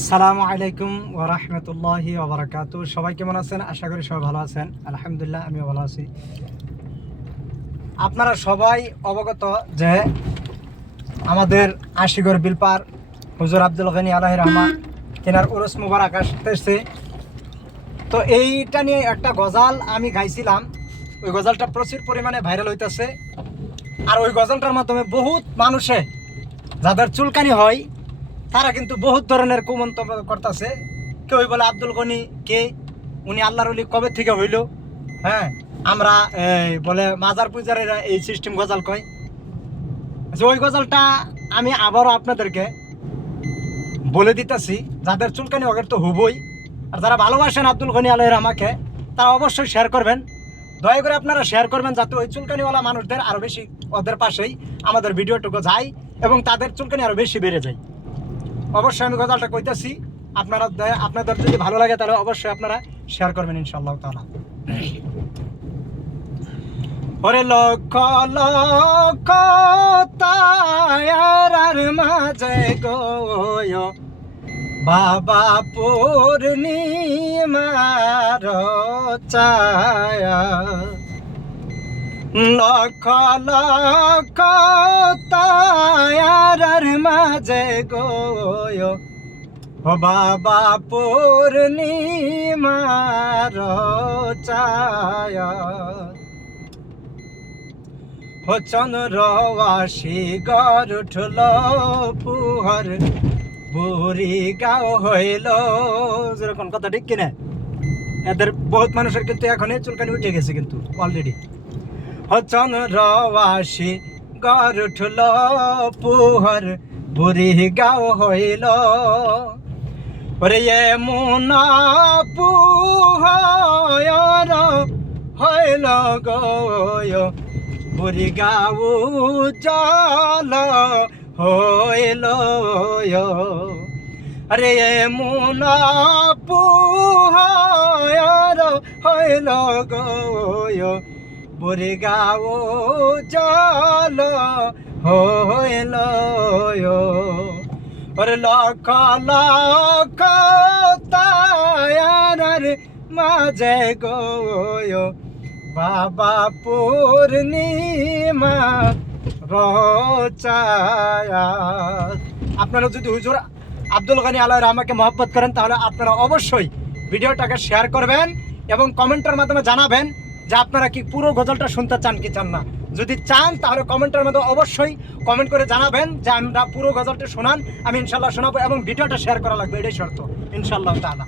আসসালামু আলাইকুম ওয়া রাহমাতুল্লাহি ওয়া বারাকাতুহু। সবাই কেমন আছেন? আশা করি সবাই ভালো আছেন। আলহামদুলিল্লাহ আমিও ভালো আছি। আপনারা সবাই অবগত যে আমাদের আশিগড় বিলপার হুজুর আব্দুল গনি আলাইহির রহমা কেনার উরুস মুবারক আসতেছে। তো এইটা নিয়ে একটা গজাল আমি গাইছিলাম। ওই গজালটা প্রচুর পরিমাণে ভাইরাল হইতেছে। আর ওই গজালটার মাধ্যমে বহুত মানুষে যাদের চুলকানি হয় তারা কিন্তু বহুত ধরনের কুমন্তব্য করতেছে। কেউ বলে আব্দুল গনি কে, উনি আল্লাহর ওলি কবে থেকে হইল। হ্যাঁ, আমরা বলে মাজার পূজারীরা এই সিস্টেম গজাল কয়। যে ওই গজালটা আমি আবারও আপনাদেরকে বলে দিতেছি, যাদের চুলকানি ওদের তো হবই। আর যারা ভালোবাসেন আব্দুল গনি আলাইহির আমাকে, তারা অবশ্যই শেয়ার করবেন। দয়া করে আপনারা শেয়ার করবেন যাতে ওই চুলকানিওয়ালা মানুষদের আরও বেশি ওদের পাশেই আমাদের ভিডিওটুকু যায় এবং তাদের চুলকানি আরও বেশি বেড়ে যায়। অবশ্যই আমি গজালটা কইতেছি, আপনাদের যদি ভালো লাগে তাহলে অবশ্যই আপনারা শেয়ার করবেন ইনশাআল্লাহ তাআলা। ওরে লক্ষ লক্ষ তারার মাঝে গো বাবা পূর্ণিমার ছায়া, লক্ষ লক্ষ তারার মাঝে গো ও বাবা পূর্ণিমার ছায়া, ও চন্দ্রবাসী গড় উঠল পুহর বুড়ি গাও হইল। যেরকম কথা ঠিক কিনা? এদের বহুত মানুষের কিন্তু এখন চুলকানি উঠে গেছে কিন্তু অলরেডি। ও চন্দ্রবাসী গড় উঠল পুহর বুড়ি গাও হইল। ওরে মুনা পুহর হইল গয় বুড়ি গাও জল হইল। আরে মুনা পুহর হইল গয় বুড়ি গাও জল হইল। ওরে লক্ষ লক্ষ তারার মাঝে গয় বাবা পূর্ণিমা রচায়া। আপনারা যদি হুজুর আব্দুল গনি আলাইহির আমাকে মহব্বত করেন তাহলে আপনারা অবশ্যই ভিডিওটাকে শেয়ার করবেন এবং কমেন্টের মাধ্যমে জানাবেন যে আপনারা কি পুরো গজলটা শুনতে চান কি চান না। যদি চান তাহলে কমেন্টের মধ্যে অবশ্যই কমেন্ট করে জানাবেন যে আমরা পুরো গজলটা শোনান, আমি ইনশাল্লাহ শোনাবো এবং ভিডিওটা শেয়ার করা লাগবে, এটাই শর্ত ইনশাল্লাহ তাআলা।